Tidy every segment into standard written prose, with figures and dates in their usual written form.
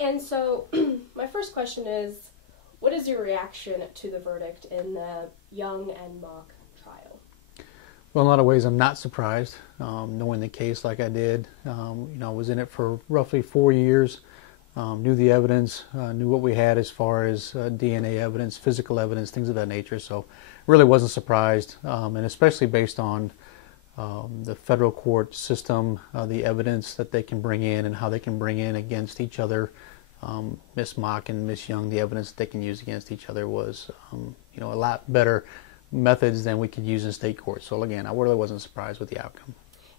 And so my first question is, what is your reaction to the verdict in the Young and Mock trial? Well, in a lot of ways, I'm not surprised, knowing the case like I did. I was in it for roughly 4 years, knew the evidence, knew what we had as far as DNA evidence, physical evidence, things of that nature. So really wasn't surprised, and especially based on the federal court system, the evidence that they can bring in and how they can bring in against each other. Miss Mock and Miss Young, the evidence that they can use against each other was, a lot better methods than we could use in state court. So again, I really wasn't surprised with the outcome.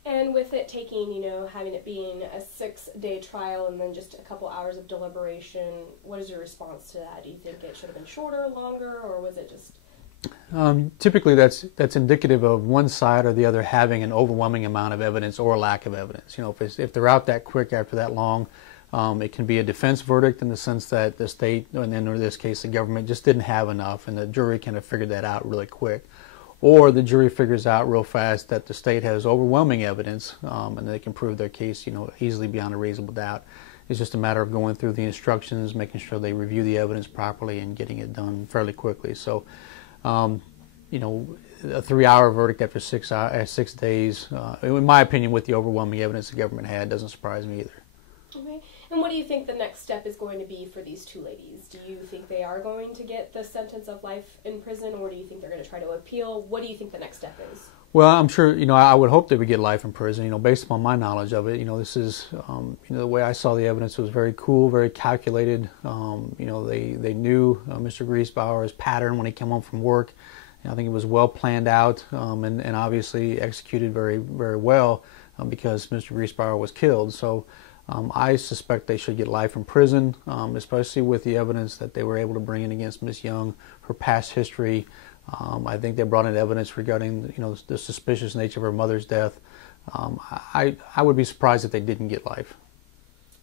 And with it taking, having it being a 6-day trial and then just a couple hours of deliberation, what is your response to that? Do you think it should have been shorter, longer, or was it just... Typically that's indicative of one side or the other having an overwhelming amount of evidence or lack of evidence. If they're out that quick after that long, it can be a defense verdict in the sense that the state, and then in this case the government, just didn't have enough and the jury kind of figured that out really quick. Or the jury figures out real fast that the state has overwhelming evidence and they can prove their case easily beyond a reasonable doubt. It's just a matter of going through the instructions, making sure they review the evidence properly and getting it done fairly quickly. So a 3-hour verdict after 6 days, in my opinion, with the overwhelming evidence the government had, doesn't surprise me either. Okay. And what do you think the next step is going to be for these two ladies? Do you think they are going to get the sentence of life in prison, or do you think they're going to try to appeal? What do you think the next step is? Well, I'm sure, I would hope they would get life in prison, based upon my knowledge of it. This is, the way I saw the evidence was very cool, very calculated. They knew Mr. Griesbauer's pattern when he came home from work. I think it was well planned out and obviously executed very, very well because Mr. Griesbauer was killed. So I suspect they should get life in prison, especially with the evidence that they were able to bring in against Miss Young, her past history. I think they brought in evidence regarding, the suspicious nature of her mother's death. I would be surprised if they didn't get life.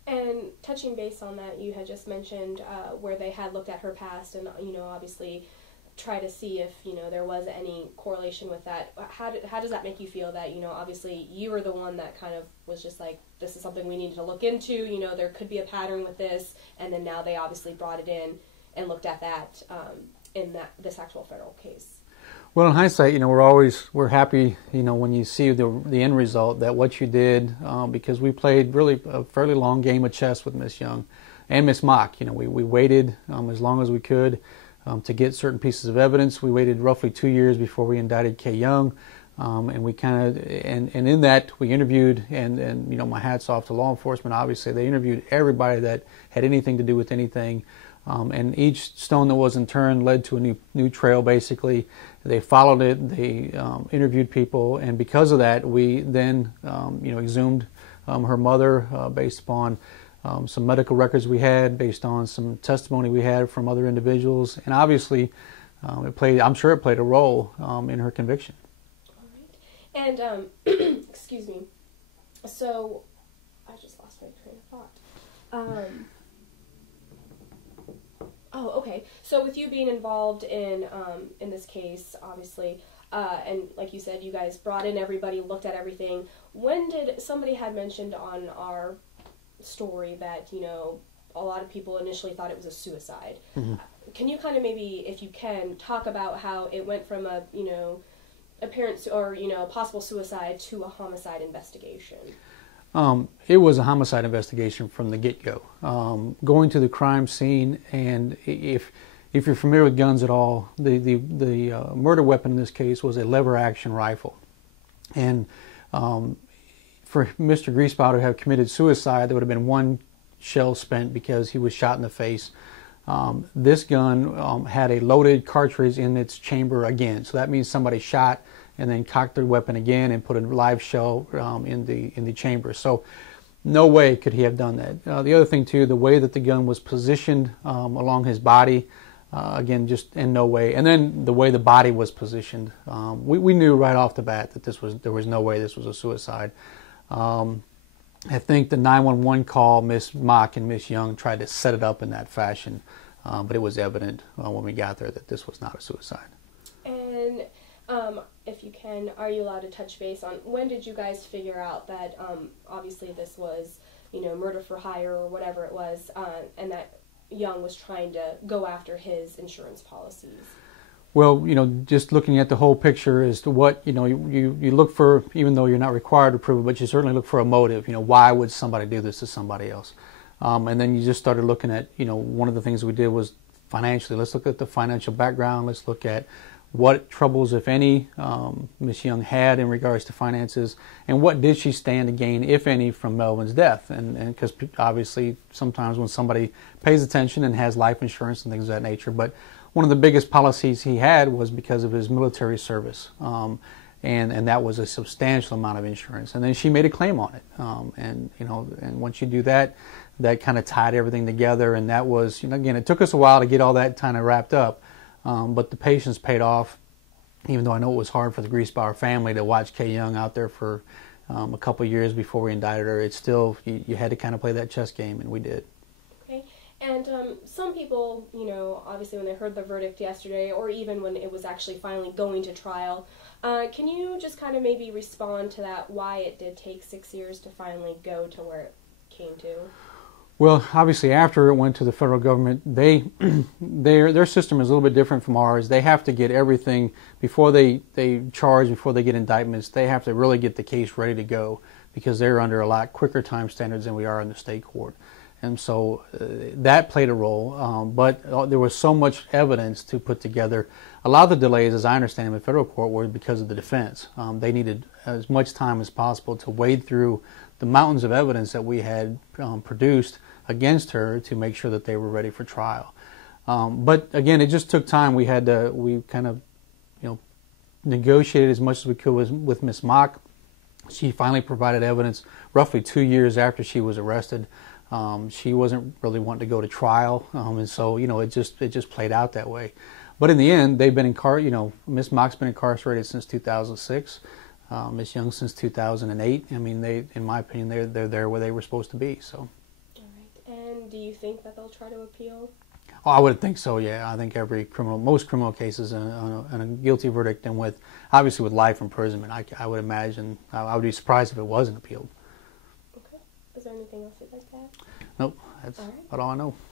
And touching base on that, you had just mentioned where they had looked at her past and, obviously try to see if, there was any correlation with that. How does that make you feel that, obviously you were the one that kind of was just like, this is something we needed to look into, there could be a pattern with this, and then now they obviously brought it in and looked at that in this actual federal case? Well, in hindsight, we're happy, when you see the end result, that what you did, because we played really a fairly long game of chess with Miss Young and Miss Mock. We waited as long as we could to get certain pieces of evidence. We waited roughly 2 years before we indicted Kay Young, and we kind of, and in that we interviewed, and my hat's off to law enforcement. Obviously, they interviewed everybody that had anything to do with anything. And each stone that wasn't turned led to a new trail, basically. They followed it, they interviewed people, and because of that, we then, exhumed her mother based upon some medical records we had, based on some testimony we had from other individuals, and obviously, I'm sure it played a role in her conviction. All right. And, excuse me, so, I just lost my train of thought. Oh, okay. So with you being involved in this case, obviously, and like you said, you guys brought in everybody, looked at everything. When did somebody had mentioned on our story that a lot of people initially thought it was a suicide? Mm-hmm. Can you kind of maybe, if you can, talk about how it went from a appearance or possible suicide to a homicide investigation? It was a homicide investigation from the get-go. Going to the crime scene, and if you're familiar with guns at all, the murder weapon in this case was a lever-action rifle. And for Mr. Griesbauer to have committed suicide, there would have been one shell spent because he was shot in the face. This gun had a loaded cartridge in its chamber again, so that means somebody shot and then cocked their weapon again and put a live shell in the chamber. So no way could he have done that. The other thing too, the way that the gun was positioned along his body, again, just in no way. And then the way the body was positioned, we knew right off the bat that there was no way this was a suicide. I think the 911 call, Miss Mock and Miss Young tried to set it up in that fashion, but it was evident when we got there that this was not a suicide. And if you can, are you allowed to touch base on when did you guys figure out that obviously this was murder for hire or whatever it was, and that Young was trying to go after his insurance policies. Well, just looking at the whole picture as to what, you look for, even though you're not required to prove it, but you certainly look for a motive. Why would somebody do this to somebody else? And then you just started looking at, one of the things we did was financially. Let's look at the financial background. Let's look at what troubles, if any, Miss Young had in regards to finances, and what did she stand to gain, if any, from Melvin's death. And because obviously sometimes when somebody pays attention and has life insurance and things of that nature, but one of the biggest policies he had was because of his military service, and that was a substantial amount of insurance. And then she made a claim on it, and once you do that, that kind of tied everything together. And that was, again, it took us a while to get all that kind of wrapped up, but the patience paid off. Even though I know it was hard for the Griesbauer family to watch Kay Young out there for a couple of years before we indicted her, it's still, you had to kind of play that chess game, and we did. And some people, obviously when they heard the verdict yesterday, or even when it was actually finally going to trial, can you just kind of maybe respond to that, why it did take 6 years to finally go to where it came to? Well, obviously after it went to the federal government, their system is a little bit different from ours. They have to get everything, before they charge, before they get indictments, they have to really get the case ready to go, because they're under a lot quicker time standards than we are in the state court. And so that played a role, but there was so much evidence to put together. A lot of the delays, as I understand, in the federal court were because of the defense. They needed as much time as possible to wade through the mountains of evidence that we had produced against her to make sure that they were ready for trial. But again, it just took time. We kind of, negotiated as much as we could with Miss Mock. She finally provided evidence roughly 2 years after she was arrested. She wasn't really wanting to go to trial, and so it just played out that way. But in the end, they've been Miss Mock's been incarcerated since 2006. Miss Young since 2008. I mean, in my opinion, they're there where they were supposed to be. So. All right. And do you think that they'll try to appeal? Oh, I would think so. Yeah, I think most criminal cases, and a guilty verdict, and obviously with life imprisonment, I would imagine. I would be surprised if it wasn't appealed. Okay. Is there anything else you'd like to add? Nope. That's about all I know.